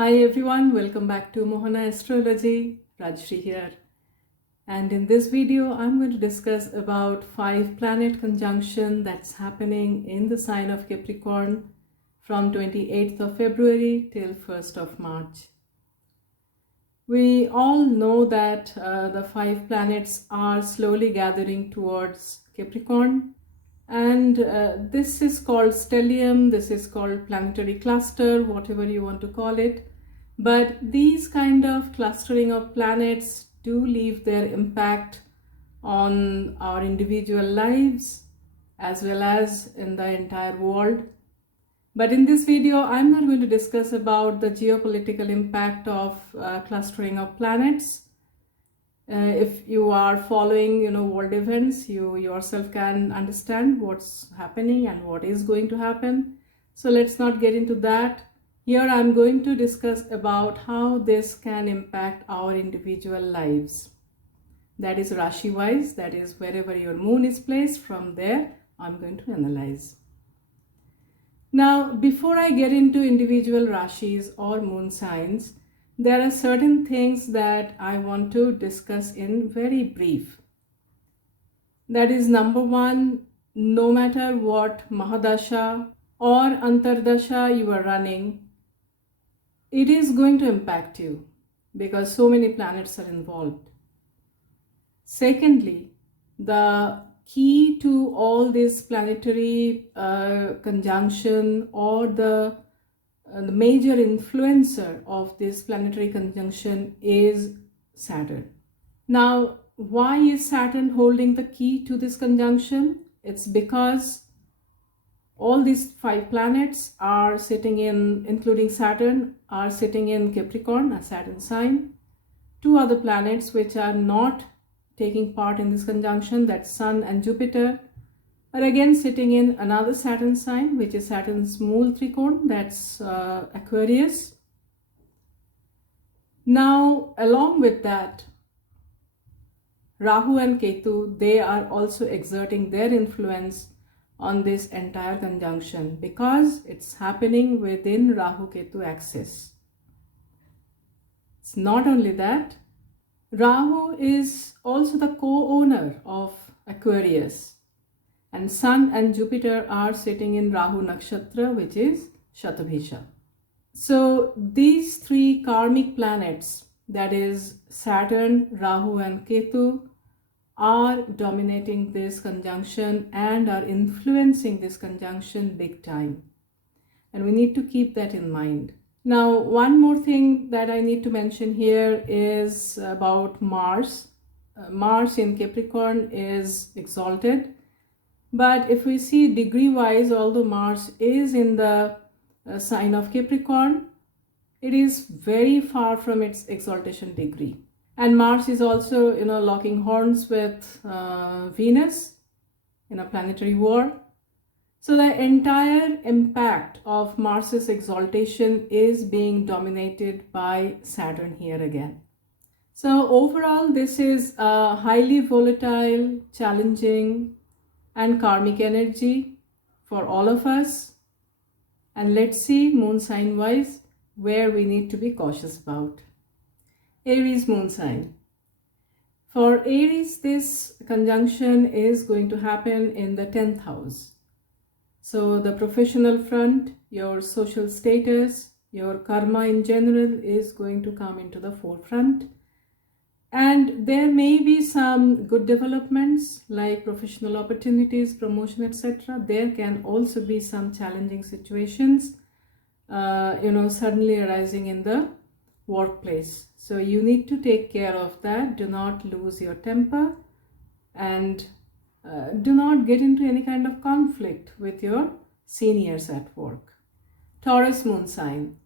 Hi everyone, welcome back to Mohana Astrology. Rajshri here. And in this video, I'm going to discuss about 5 planet conjunction that's happening in the sign of Capricorn from 28th of February till 1st of March. We all know that the 5 planets are slowly gathering towards Capricorn. And this is called stellium, this is called planetary cluster, whatever you want to call it. But these kind of clustering of planets do leave their impact on our individual lives as well as in the entire world. But in this video, I'm not going to discuss about the geopolitical impact of clustering of planets. If you are following, world events, you yourself can understand what's happening and what is going to happen. So let's not get into that. Here I'm going to discuss about how this can impact our individual lives. That is Rashi wise, that is wherever your moon is placed, from there I'm going to analyze. Now, before I get into individual Rashis or moon signs, there are certain things that I want to discuss in very brief. That is, number one, no matter what Mahadasha or Antardasha you are running, it is going to impact you because so many planets are involved. Secondly, the key to all this planetary conjunction or the major influencer of this planetary conjunction is Saturn. Now, why is Saturn holding the key to this conjunction? It's because all these 5 planets are sitting in, including Saturn, are sitting in Capricorn, a Saturn sign. 2 other planets which are not taking part in this conjunction, that's Sun and Jupiter, are again sitting in another Saturn sign, which is Saturn's Mool Trikon, that's Aquarius. Now, along with that, Rahu and Ketu, they are also exerting their influence on this entire conjunction because it's happening within Rahu-Ketu axis. It's not only that, Rahu is also the co-owner of Aquarius. And Sun and Jupiter are sitting in Rahu Nakshatra, which is Shatabhisha. So these 3 karmic planets, that is Saturn, Rahu and Ketu, are dominating this conjunction and are influencing this conjunction big time. And we need to keep that in mind. Now, one more thing that I need to mention here is about Mars. Mars in Capricorn is exalted. But if we see degree-wise, although Mars is in the sign of Capricorn, it is very far from its exaltation degree. And Mars is also, locking horns with Venus in a planetary war. So the entire impact of Mars's exaltation is being dominated by Saturn here again. So overall, this is a highly volatile, challenging, and karmic energy for all of us. And let's see, moon sign wise, where we need to be cautious about. Aries moon sign. For Aries, this conjunction is going to happen in the 10th house. So the professional front, your social status, your karma in general is going to come into the forefront. And there may be some good developments like professional opportunities, promotion, etc. There can also be some challenging situations, suddenly arising in the workplace. So you need to take care of that. Do not lose your temper and do not get into any kind of conflict with your seniors at work. Taurus moon sign.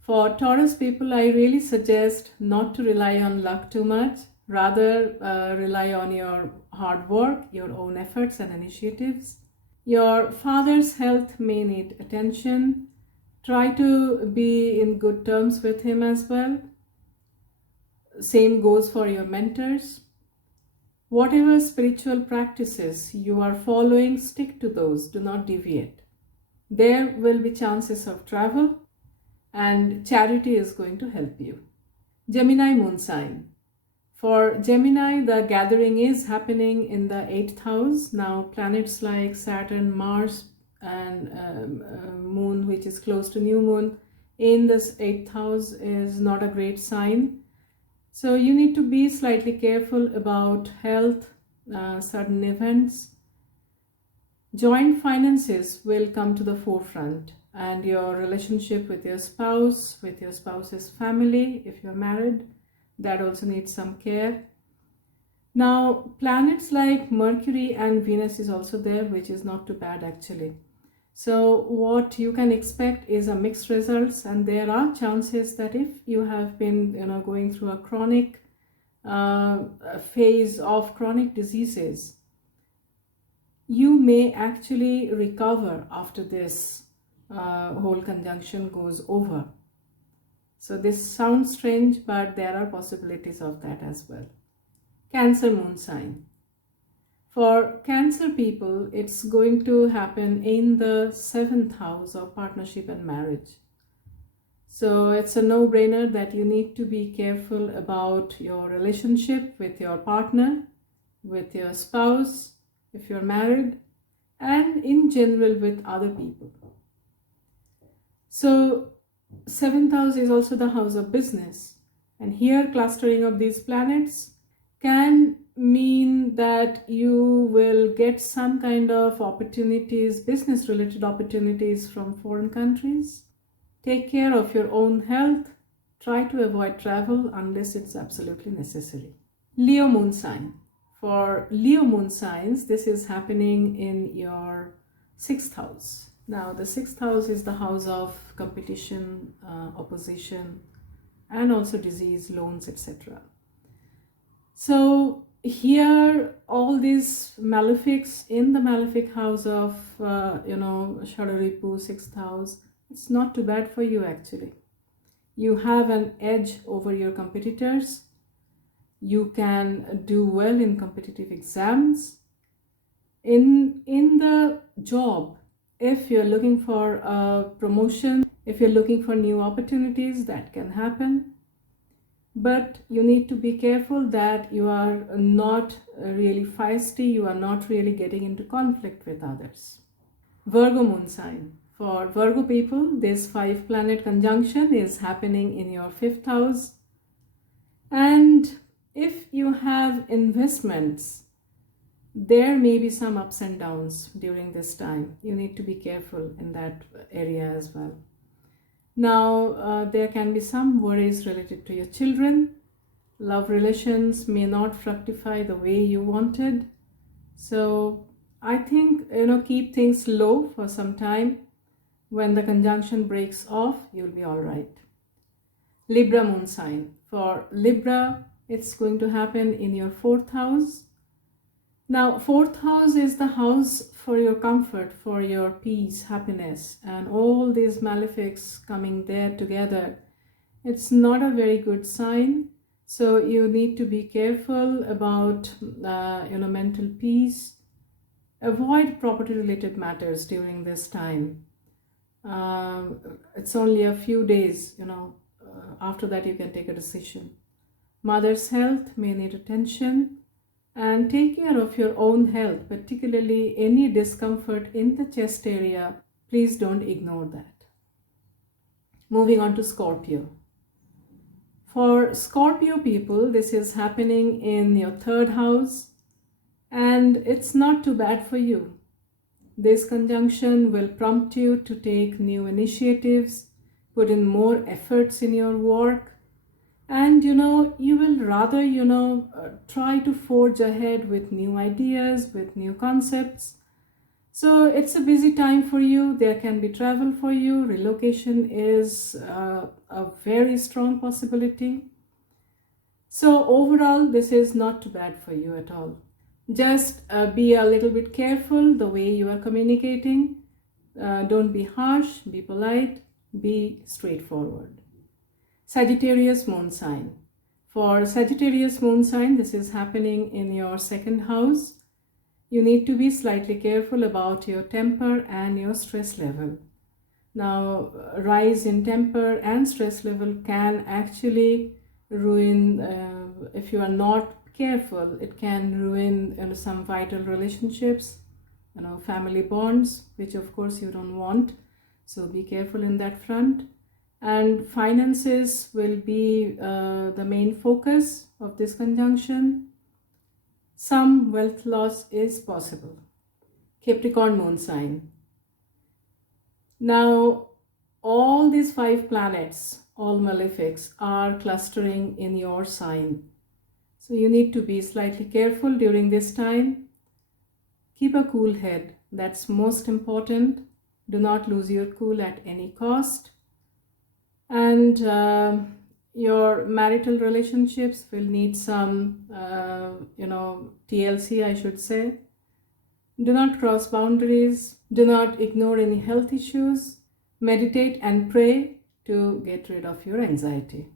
For Taurus people, I really suggest not to rely on luck too much. Rather, rely on your hard work, your own efforts and initiatives. Your father's health may need attention. Try to be in good terms with him as well. Same goes for your mentors. Whatever spiritual practices you are following, stick to those. Do not deviate. There will be chances of travel. and charity is going to help you. Gemini moon sign. For Gemini, the gathering is happening in the 8th house. Now planets like Saturn, Mars and moon, which is close to new moon, in this 8th house is not a great sign. So you need to be slightly careful about health, sudden events. Joint finances will come to the forefront, and your relationship with your spouse, with your spouse's family, if you're married, that also needs some care. Now, planets like Mercury and Venus is also there, which is not too bad actually. So what you can expect is a mixed results, and there are chances that if you have been going through a chronic phase of chronic diseases, you may actually recover after this whole conjunction goes over. So this sounds strange, but there are possibilities of that as well. Cancer moon sign. For Cancer people, it's going to happen in the 7th house of partnership and marriage. So it's a no-brainer that you need to be careful about your relationship with your partner, with your spouse, if you're married, and in general with other people. So 7th house is also the house of business, and here clustering of these planets can mean that you will get some kind of opportunities, business related opportunities from foreign countries. Take care of your own health. Try to avoid travel unless it's absolutely necessary. Leo moon sign. For Leo moon signs, this is happening in your 6th house. Now, the 6th house is the house of competition, opposition, and also disease, loans, etc. So here, all these malefics in the malefic house of, Shadaripu, 6th house, it's not too bad for you actually. You have an edge over your competitors. You can do well in competitive exams. In the job, if you're looking for a promotion, if you're looking for new opportunities, that can happen. But you need to be careful that you are not really feisty, you are not really getting into conflict with others. Virgo moon sign. For Virgo people, this 5-planet conjunction is happening in your 5th house. And if you have investments, there may be some ups and downs during this time. You need to be careful in that area as well. Now, there can be some worries related to your children. Love relations may not fructify the way you wanted. So I think, keep things low for some time. When the conjunction breaks off, you'll be all right. Libra moon sign. For Libra, it's going to happen in your 4th house. Now, 4th house is the house for your comfort, for your peace, happiness, and all these malefics coming there together. It's not a very good sign. So you need to be careful about, mental peace. Avoid property-related matters during this time. It's only a few days, after that you can take a decision. Mother's health may need attention. And take care of your own health, particularly any discomfort in the chest area. Please don't ignore that. Moving on to Scorpio. For Scorpio people, this is happening in your 3rd house, and it's not too bad for you. This conjunction will prompt you to take new initiatives, put in more efforts in your work, and you will rather try to forge ahead with new ideas, with new concepts. So it's a busy time for you. There can be travel for you. Relocation is a very strong possibility. So overall, this is not too bad for you at all. Just be a little bit careful the way you are communicating. Don't be harsh, be polite, be straightforward. Sagittarius moon sign. For Sagittarius moon sign, this is happening in your 2nd house. You need to be slightly careful about your temper and your stress level. Now, rise in temper and stress level can actually ruin, if you are not careful, it can ruin some vital relationships, family bonds, which of course you don't want. So be careful in that front. And finances will be the main focus of this conjunction. Some wealth loss is possible. Capricorn moon sign. Now, all these 5 planets, all malefics, are clustering in your sign. So you need to be slightly careful during this time. Keep a cool head. That's most important. Do not lose your cool at any cost. And your marital relationships will need some, TLC, I should say. Do not cross boundaries. Do not ignore any health issues. Meditate and pray to get rid of your anxiety.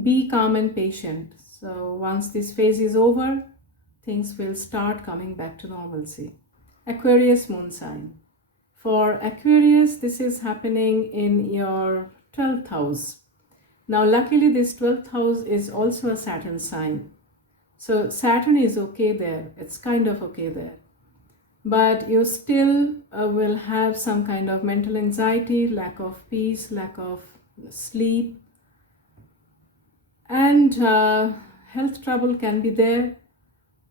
Be calm and patient. So once this phase is over, things will start coming back to normalcy. Aquarius moon sign. For Aquarius, this is happening in your 12th house. Now, luckily, this 12th house is also a Saturn sign. So Saturn is okay there. It's kind of okay there. But you still will have some kind of mental anxiety, lack of peace, lack of sleep, and health trouble can be there.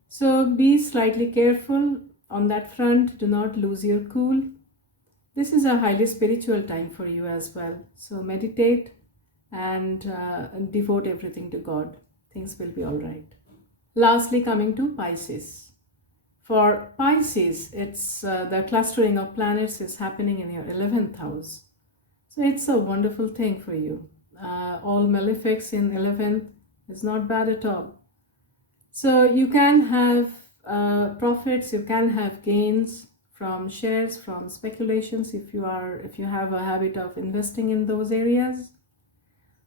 So be slightly careful on that front. Do not lose your cool. This is a highly spiritual time for you as well. So meditate and devote everything to God. Things will be all right. Lastly, coming to Pisces. For Pisces, it's the clustering of planets is happening in your 11th house. So it's a wonderful thing for you. All malefics in 11th is not bad at all. So you can have profits, you can have gains from shares, from speculations if you have a habit of investing in those areas.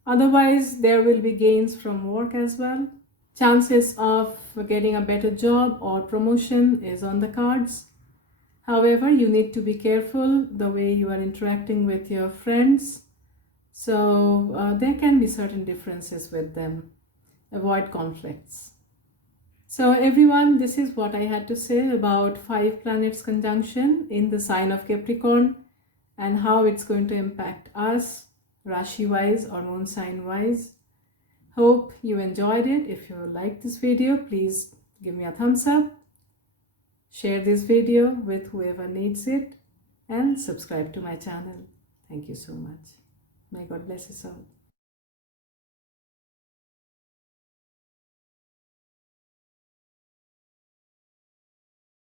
Otherwise, there will be gains from work as well. Chances of getting a better job or promotion is on the cards. However, you need to be careful the way you are interacting with your friends. So there can be certain differences with them. Avoid conflicts. So everyone, this is what I had to say about 5 planets conjunction in the sign of Capricorn and how it's going to impact us, Rashi-wise or moon sign-wise. Hope you enjoyed it. If you liked this video, please give me a thumbs up. Share this video with whoever needs it and subscribe to my channel. Thank you so much. May God bless us all.